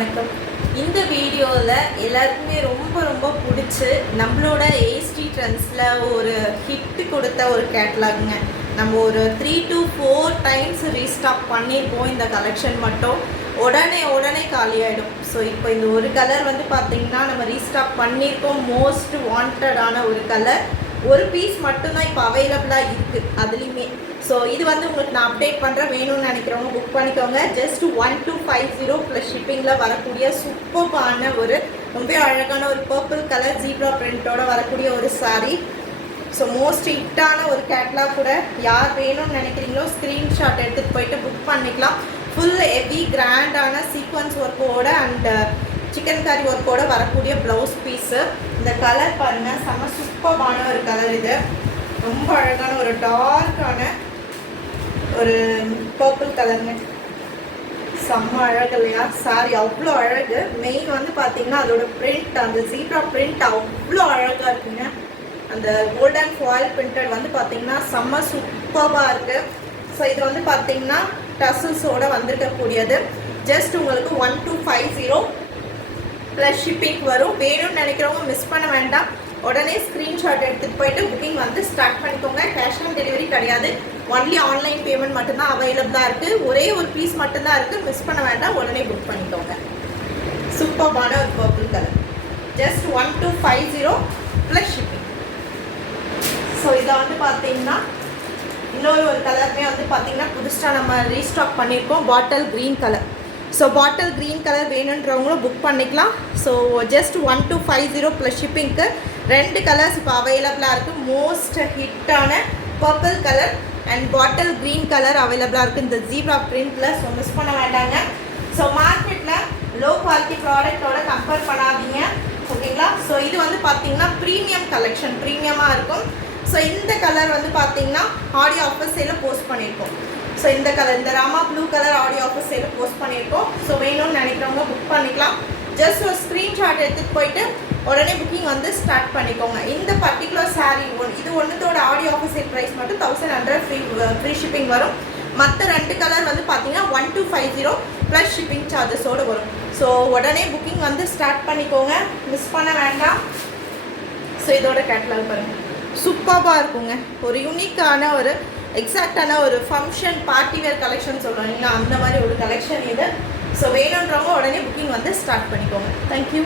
வணக்கம். இந்த வீடியோவில் எல்லாருக்குமே ரொம்ப ரொம்ப பிடிச்சி நம்மளோட ஏஸ்டி ட்ரெண்ட்ஸில் ஒரு ஹிட் கொடுத்த ஒரு கேட்லாகுங்க. நம்ம ஒரு 3 to 4 டைம்ஸ் ரீஸ்டாக் பண்ணியிருக்கோம். இந்த கலெக்ஷன் மட்டும் உடனே காலியாகிடும். ஸோ இப்போ இந்த ஒரு கலர் வந்து பார்த்திங்கன்னா நம்ம ரீஸ்டாக் பண்ணியிருக்கோம். மோஸ்ட் வாண்டடான ஒரு கலர். ஒரு பீஸ் மட்டும்தான் இப்போ அவைலபிளாக இருக்குது அதுலேயுமே. ஸோ இது வந்து உங்களுக்கு நான் அப்டேட் பண்ணுறேன். வேணும்னு நினைக்கிறவங்க புக் பண்ணிக்கோங்க. ஜஸ்ட் 1250 ப்ளஸ் ஷிப்பிங்கில் வரக்கூடிய சூப்பரான ஒரு ரொம்ப அழகான ஒரு பர்பிள் கலர் ஜீப்ரா பிரிண்ட்டோட வரக்கூடிய ஒரு சாரீ. ஸோ மோஸ்ட் ஹிட்டான ஒரு கேட்லாக் கூட. யார் வேணும்னு நினைக்கிறீங்களோ ஸ்க்ரீன்ஷாட் எடுத்துகிட்டு போயிட்டு புக் பண்ணிக்கலாம். ஃபுல் ஹெவி கிராண்டான சீக்வன்ஸ் ஒர்க்கோட அண்ட் சிக்கன் கறி ஒர்க்கோட வரக்கூடிய ப்ளவுஸ் பீஸு. இந்த கலர் பாருங்கள், செம்ம சூப்பரான ஒரு கலர். இது ரொம்ப அழகான ஒரு டார்க்கான ஒரு பர்பிள் கலருங்க. செம்ம அழகு இல்லையா? சாரி அவ்வளோ அழகு. மெயின் வந்து பார்த்தீங்கன்னா அதோட பிரிண்ட், அந்த ஜீப்ரா பிரிண்ட் அவ்வளோ அழகாக இருக்குங்க. அந்த கோல்டன் ஃபாயில் பிரிண்டட் வந்து பார்த்தீங்கன்னா செம்ம சூப்பராக இருக்குது. ஸோ இது வந்து பார்த்தீங்கன்னா டசல்ஸோடு வந்திருக்கக்கூடியது. ஜஸ்ட் உங்களுக்கு 1250 ப்ளஸ் ஷிப்பிங் வரும். வேணும்னு நினைக்கிறவங்க மிஸ் பண்ண வேண்டாம். உடனே ஸ்க்ரீன்ஷாட் எடுத்துகிட்டு போயிட்டு புக்கிங் வந்து ஸ்டார்ட் பண்ணிக்கோங்க. கேஷ் ஆன் டெலிவரி கிடையாது. ஒன்லி ஆன்லைன் பேமெண்ட் மட்டும்தான் அவைலபிளாக இருக்குது. ஒரே ஒரு பீஸ் மட்டும்தான் இருக்குது. மிஸ் பண்ண வேண்டாம். உடனே புக் பண்ணிக்கோங்க. சூப்பரான ஒரு purple colour. Just 1250 plus shipping. So இதை வந்து பார்த்தீங்கன்னா இன்னொரு ஒரு கலருமே வந்து பார்த்தீங்கன்னா புதுசாக நம்ம ரீஸ்டாக் பண்ணியிருக்கோம். Bottle green colour. So bottle green colour வேணுன்றவங்களும் புக் பண்ணிக்கலாம். ஸோ ஜஸ்ட் 1250 ப்ளஸ் ஷிப்பிங்க்கு 2 கலர்ஸ் இப்போ அவைலபிளாக இருக்குது. மோஸ்ட் ஹிட்டான purple colour and bottle green colour அவைலபிளாக இருக்குது இந்த ஜீப்ரா பிரிண்டில். ஸோ மிஸ் பண்ண வேண்டாங்க. ஸோ மார்க்கெட்டில் லோ குவாலிட்டி ப்ராடக்டோட கம்பேர் பண்ணாதீங்க, ஓகேங்களா? ஸோ இது வந்து பார்த்தீங்கன்னா ப்ரீமியம் கலெக்ஷன், ப்ரீமியமாக இருக்கும். ஸோ இந்த கலர் வந்து பார்த்தீங்கன்னா ஆடியோ ஆஃபர் சேலில் போஸ்ட் பண்ணியிருக்கோம். ஸோ இந்த கலர், இந்த ராமா ப்ளூ கலர் ஆடியோ ஆஃபர் சேலில் போஸ்ட் பண்ணியிருக்கோம். ஸோ வேணும்னு நினைக்கிறவங்க புக் பண்ணிக்கலாம். ஜஸ்ட் ஒரு ஸ்க்ரீன்ஷாட் எடுத்துகிட்டு போயிட்டு உடனே புக்கிங் வந்து ஸ்டார்ட் பண்ணிக்கோங்க. இந்த பர்டிகுலர் சாரீ இது ஒன்றுத்தோட ஆடியோ ஆஃபர் சேல் ப்ரைஸ் மட்டும் 1100 ஃப்ரீ ஷிப்பிங் வரும். மற்ற 2 கலர் வந்து பார்த்தீங்கன்னா 1250 ப்ளஸ் ஷிப்பிங் சார்ஜஸோடு வரும். ஸோ உடனே புக்கிங் வந்து ஸ்டார்ட் பண்ணிக்கோங்க, மிஸ் பண்ண வேண்டாம். ஸோ இதோட கேட்லாக் பாருங்கள், சூப்பராக இருக்குங்க. ஒரு யூனிக்கான ஒரு எக்ஸாக்டான ஒரு ஃபங்க்ஷன் பார்ட்டி வேர் கலெக்ஷன் சொல்கிறோம் இல்லைங்களா, அந்த மாதிரி ஒரு கலெக்ஷன் இது. ஸோ வேணுன்றவங்க உடனே புக்கிங் வந்து ஸ்டார்ட் பண்ணிக்கோங்க. தேங்க்யூ.